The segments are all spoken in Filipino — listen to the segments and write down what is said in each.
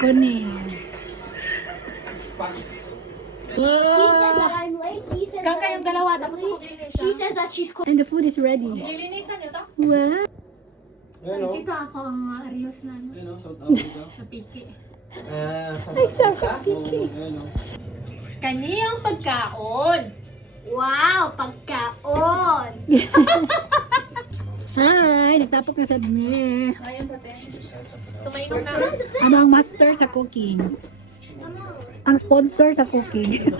cone. He said that I'm late. He said Kang that kayong dalawa, tapos ako lilinis. She says that she's And the food is ready. Lilinisan niyo to? What? Saan kita ako ang Arios na ano? Ayun o, South Africa. Sa piki. Kaniyang pagkaon. wow, pagkaon. Hi! Nagtapok na sa dami. Ayun sa ten. Tumainom na. Ano ang master sa cooking? Ang sponsor sa cooking.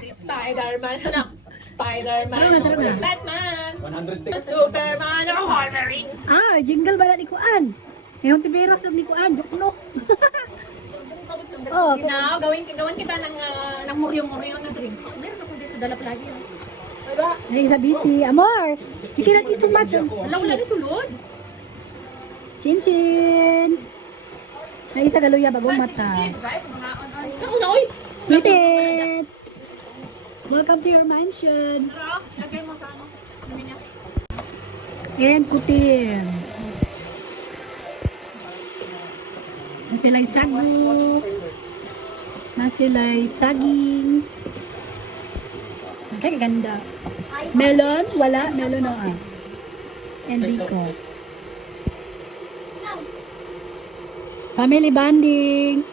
Si Spider-Man. Ano? Spider-Man. Tara na, tara na. Batman. 100 text. Superman. Ang Wolverine. Ah, jingle ba na ni Kuan? Ngayong tibiros ni Kuan, jokno. Oh, You know, gawin kita ng muryong-muryong na drinks. Meron ako dito, dala palagi. Diba? Ay, sa busy. Amor! You cannot eat too much. Wala, wala na sulod. Chin chin! Ay, isa galuya bagong mata. Ako na, oy! Wait it! Welcome to your mansion. Tara, lagay mo sa ano. Sabi niya. And kutin. Masilay sagu. Masilay saging. Ay, ganda. Melon? Wala. Melon na ah. And biko. Family bonding.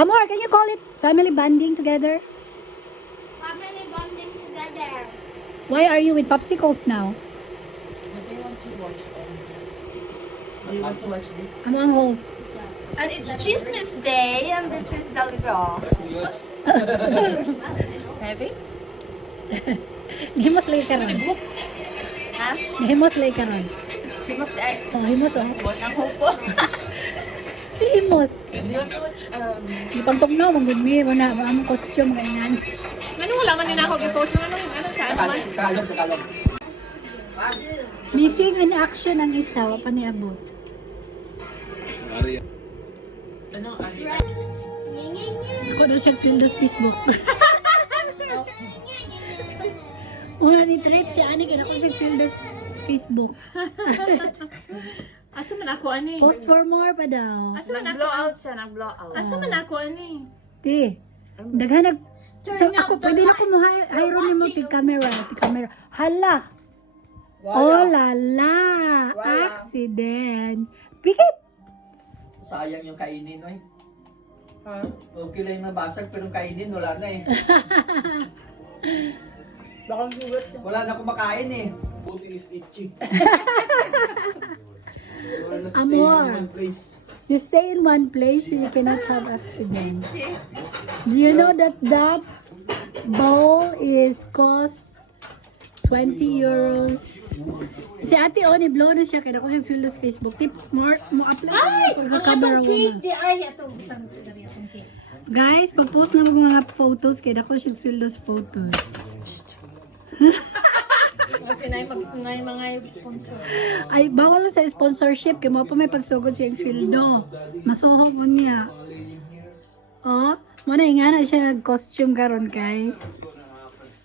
Amor, can you call it family bonding together? Family bonding together. Why are you with popsicles now? Ano ang host? And it's Christmas Day, and this is the little. Heavy? Himos lay ka ron. Ha? Himos lay ka ron. Christmas Day. Oh, himos oh. Buwan ng hopo. Himos. um, Ipagtugnaw, mag-good mo na. Ang costume, ganyan. Ano wala man din ako i-post ng ano sa ano man? Tagalog. Missing in action ang isa, wa pa niabot. Ano? Ako na siya sa Facebook. Una ni Trick siya, ani kaya ako sa Facebook. Asa man ako ani? Post for more pa daw. Asa man ako? Nag-blow out siya, nag-blow out. Asa man ako ani? Ti, daghanag. So ako, pwede na ko mo hayro ni mo tig-camera. Hala! Oh lala! Accident! Pikit! Sayang yung kainin, oy. Ha? Okay lang yung nabasag, pero yung kainin, wala na eh. Baka gubat siya. Wala na kumakain eh. Buti is itchy. Amor. You stay in one place so you cannot have accident. Do you know that bowl is cost 20 euros? Si ate o, ni-blow na siya. Kaya ako siyang sweldo sa Facebook. Tip, mo apply Ay! ko Ang pagka-camera atong mo. cake di ay atong cake. Guys, pag-post na mga photos, kaya ako siyang sweldo sa photos. Kasi na magsungay mga yung sponsor. Ay, bawal lang sa sponsorship. Kaya mo pa may pagsugod siyang sweldo. Masuhog mo niya. Oh, muna nga na siya nag-costume karon kay.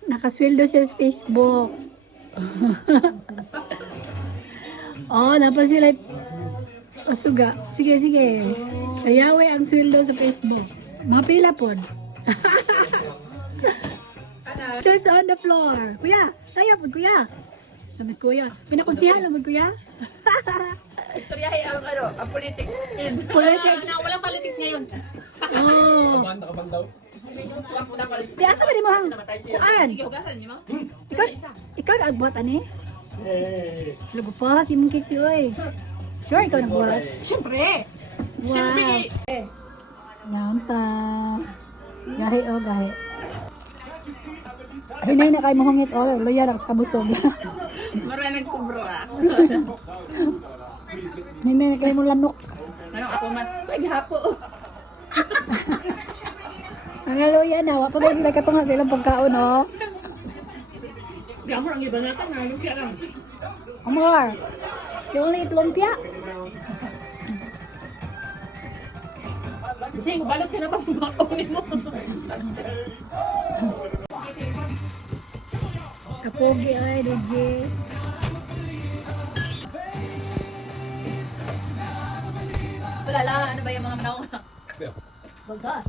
Nakasweldo siya sa Facebook. Oh, napos sila. Oh, suga. Sige, sige. Sayawe ang sweldo sa Facebook. Mapila pod. That's on the floor. Kuya, sayo pod kuya. Sa mis kuya. Pinakonsihan lang pod kuya. Istoryahe ang ano, ang politics. Politics. Walang politics ngayon. Oh. Nakabang daw. Di asa ba ni mo hang? Kuan? Hugasan niyo mo? Ikaw nagbuhat ani? Lago pa si mong cake oy. Sure ikaw nagbuhat. Siyempre. Wow. Yan pa. Gahi o gahi. Hinay na kay mohongit o. Luya na sa busog. Mara nagkubra. Hinay na kay mo lanok. Ano ako man? Pwede hapo. Ang luya na. Wapa guys sila katunga sa ilang pagkaon o. Di ako ang iba natin na lumpia lang. Amor. You only eat lumpia? Kasi balot ka na pa pagkaunin mo. Kapogi ay DJ. Wala lang, ano ba yung mga nauna? Baga.